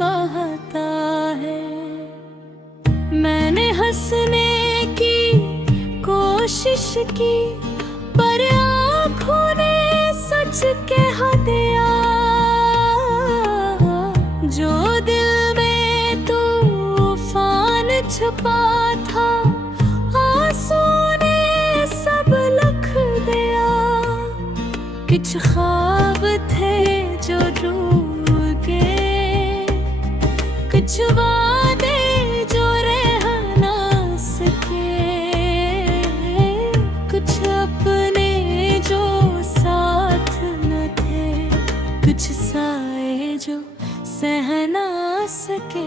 बहता है। मैंने हंसने की कोशिश की पर आँखों ने सच कह दिया। जो दिल में तूफान छुपा था आंसू ने सब लिख दिया। कुछ ख्वाब थे जो डूब गए, कुछ वादे जो रह ना सके, कुछ अपने जो साथ न थे, कुछ साए जो सह ना सके।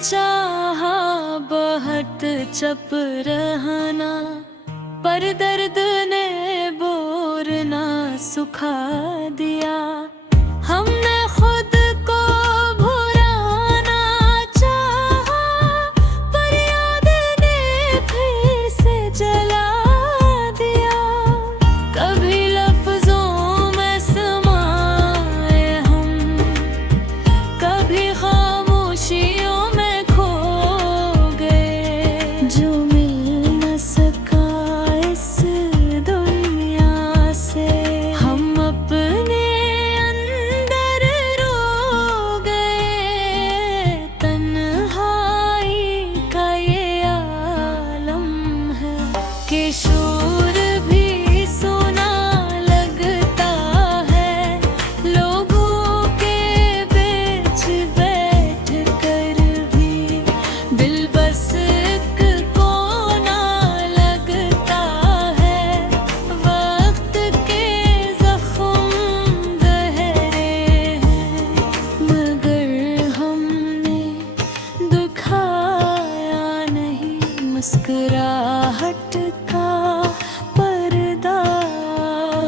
चाहा बहुत चुप रहना पर दर्द ने बोर ना सुखा दिया। हमने खुद को भुलाना चाहा पर याद ने फिर से जला दिया। कभी लफ्जों में समाए हम, कभी खामोशियों के शोर भी सुना लगता है। लोगों के बीच बैठ कर भी दिल बस एक कोना लगता है। वक्त के जख्म गहरे हैं मगर हमने दुखाया नहीं। मुस्कुराहट का पर्दा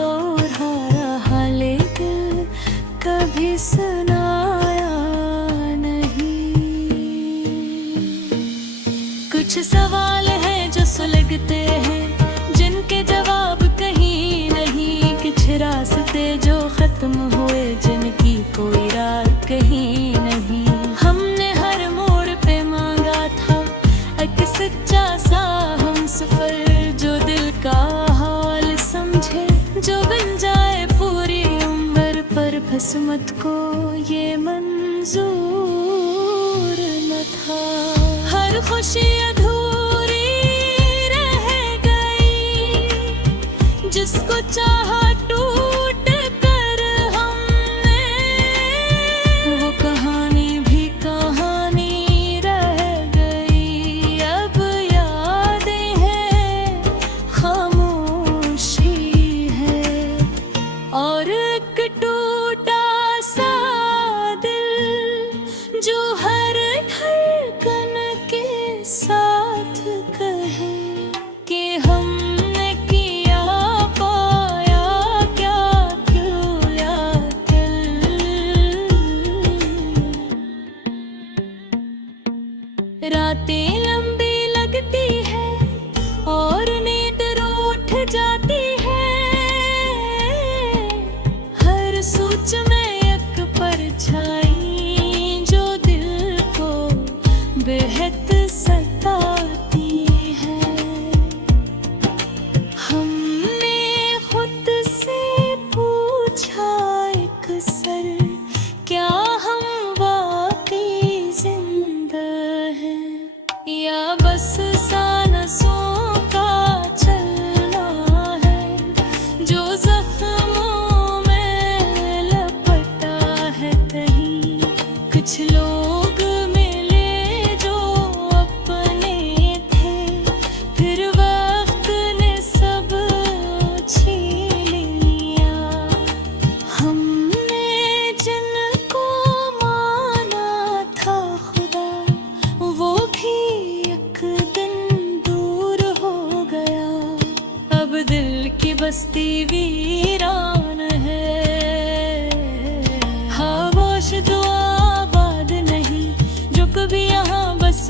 ओढ़ा रहा लेकिन कभी सुनाया नहीं। कुछ सवाल हैं जो सुलगते हैं जिनके जवाब कहीं नहीं। कुछ रास्ते जो खत्म हुए जिनकी कोई राह कहीं नहीं। हमने हर मोड़ पे मांगा था एक सच्चा सा हम सफर जो दिल का हाल समझे, जो बन जाए पूरी उम्र पर किस्मत को ये मंजूर न था। हर खुशी अधूरी रह गई जिसको चाहा टूट कर हमने। वो कहानी भी कहानी रह गई, अब यादें हैं खामोशी है। और एक टूटा सा दिल जो हर धड़कन के साथ कहे कि हमने किया पाया क्या क्यों या कल। रातें लंबी लगती है और नींद रूठ जाती है। हर सोच में एक परछाई जो दिल को बेहद सताती है। हमने खुद से पूछा एक सर क्या हम वाकई जिंदा हैं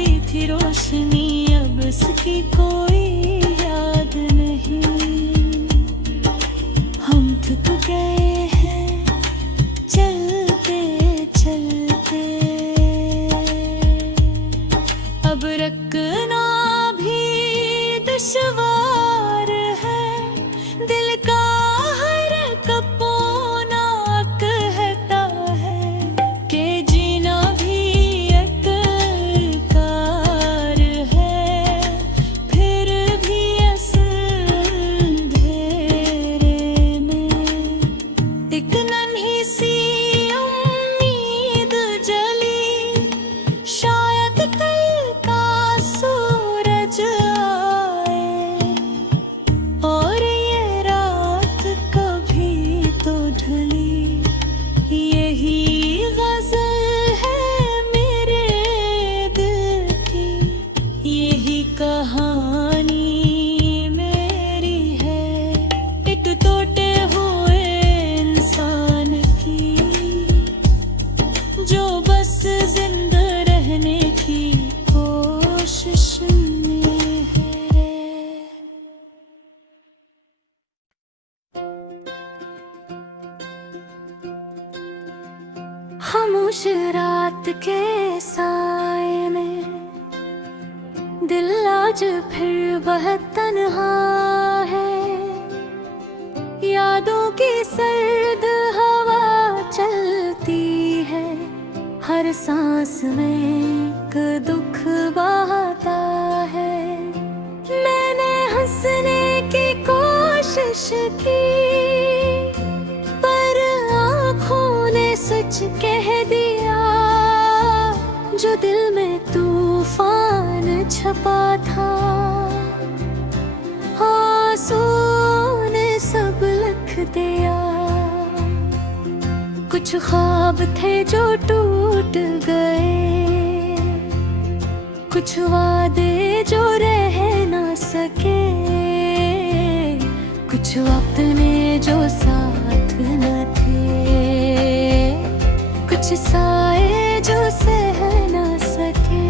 सी थी रोशनी, अब उसकी कोई याद नहीं। हम थक गए हैं चलते चलते, अब रखना भी दुश्वार है। दिल का हर कपोना कहता है कि जीना भी एक कार है। फिर भी इस अंधेरे में एक नन्ही सी उम्मीद जली, शायद कल का सूरज आए और ये रात कभी तो ढली। यही गज़ल है मेरे दिल की, यही कहानी मेरी है, एक टूटे हुए इंसान की, जो बस जिंदा रहने की कोशिश में है। खामोश रात के साए में दिल आज फिर बहुत तन्हा है। यादों की सर्द हवा चलती है, हर सांस में एक दुख बहता है। मैंने हंसने की कोशिश की, पर आँखों ने सच कह दिया। जो दिल में तूफान छपा था, आंसुओं ने सब लिख दिया। कुछ ख्वाब थे जो टूट गए, कुछ वादे जो रह ना सके, कुछ अपने जो साथ न थे, कुछ साए जो सह न सके।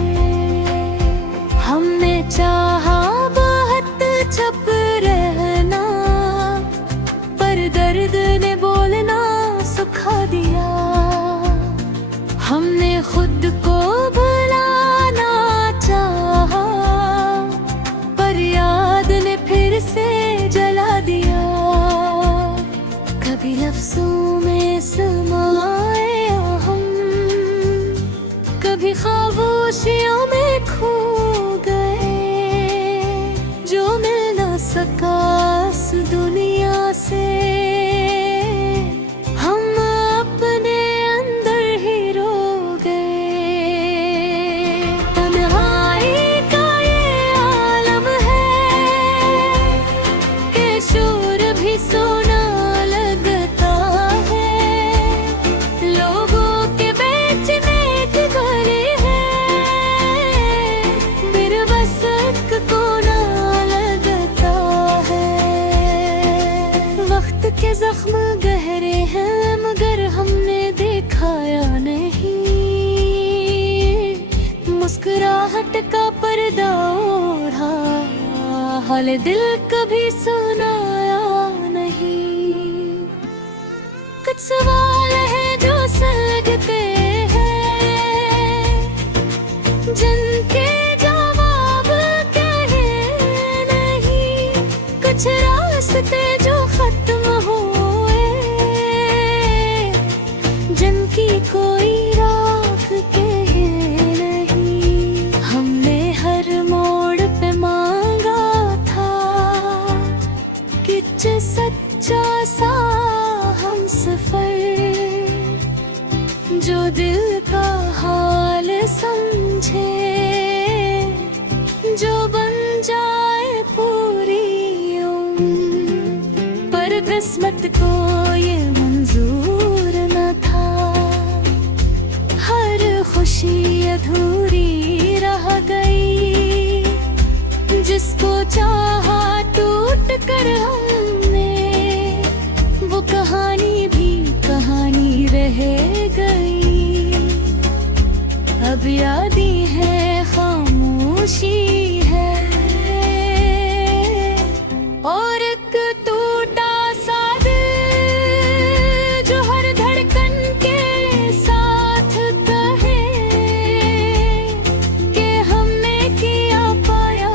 हमने चाहा बहुत चुप रहना, पर दर्द ने बोलना सुखा दिया। हमने खुद को भुलाना चाहा, पर याद ने फिर से जला दिया। कभी लफ्ज़ों में समाए हम, कभी खामोशियों में खो गए। जो मिल ना सका इस दुनिया से, हम अपने अंदर ही रो गए। तन्हाई का ये आलम है कि शोर भी सोना लगता है। लोगों के बेचने की घड़ी है, मेरे बस एक कोना लगता है। वक्त के जख्म गहरे हैं, मगर हमने दिखाया नहीं। मुस्कुराहट का पर्दा ओढ़ा, हाल दिल कभी सुनाया नहीं। कुछ सवाल है जो सलगते हैं, जिनके जवाब कहे नहीं। कुछ रास्ते जो खत्म हुए, जिनकी कोई राह कहे नहीं। हमने हर मोड़ पे मांगा था कुछ सच्चा सा हम सफर, जो दिल का हाल समझे, जो बन जाए पूरी उम्र। पर किस्मत को ये मंजूर न था, हर खुशी अधूरी रह गई। जिसको चाहा टूट कर हमने, वो कहानी भी कहानी रह गई। अब यादें हैं खाम खुशी है, और एक टूटा सा दिल जो हर धड़कन के साथ कहे कि हमने किया पाया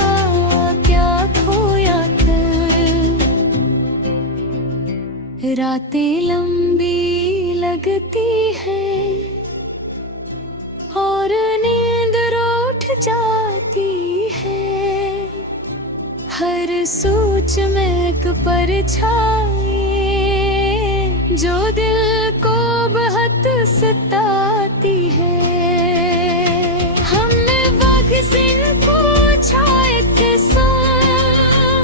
क्या खोया कल। रातें लंबी लगती हैं और नींद रूठ जाती है, हर सोच में एक परछाई जो दिल को बहुत सताती है। हमने वक्त से पूछा एक सवाल,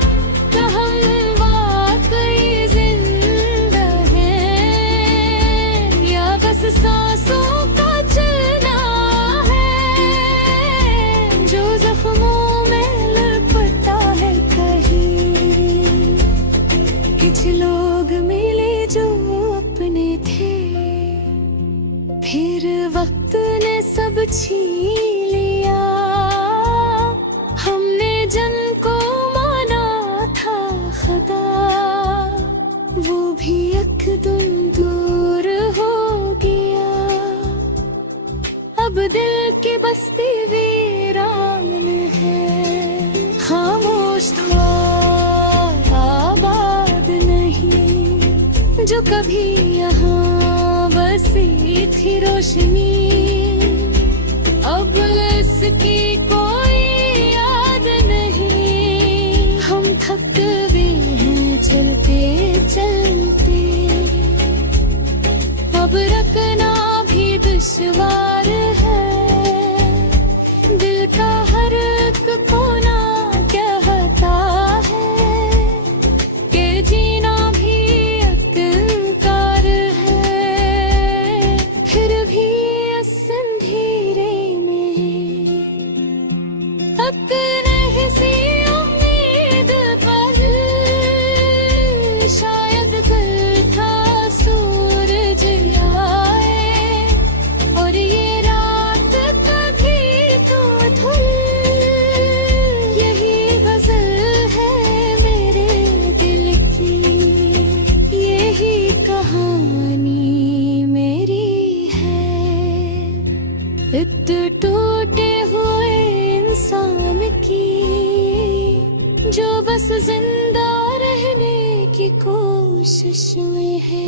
तो हम वाकई जिंदा हैं या बस सांसों का चलना है जो जख्मों में लपटा है कहीं। कुछ लोग मिले जो अपने थे, फिर वक्त ने सब छीन लिया। हमने जिनको माना था खुदा, वो भी एक दिन दूर हो गया। अब दिल की बस्ती वीरान है, खामोश था आबाद नहीं, जो कभी यहाँ बसी थी रोशनी। अब इसकी कोई याद नहीं, हम थक गए हैं चलते चलते। अब रखना भी दुश्वार है, दिल का हर एक कोना कहता है कि जीना भी एक इनकार है। फिर भी इस अंधेरे में एक नहीं सी उम्मीद पर, शायद कल था सूरज आए और ये रात कभी तो धुल। यही गजल है मेरे दिल की, यही कहानी मेरी है। एक टूटे हुए इंसान की जो बस जिंदा रहने की कोशिश में है।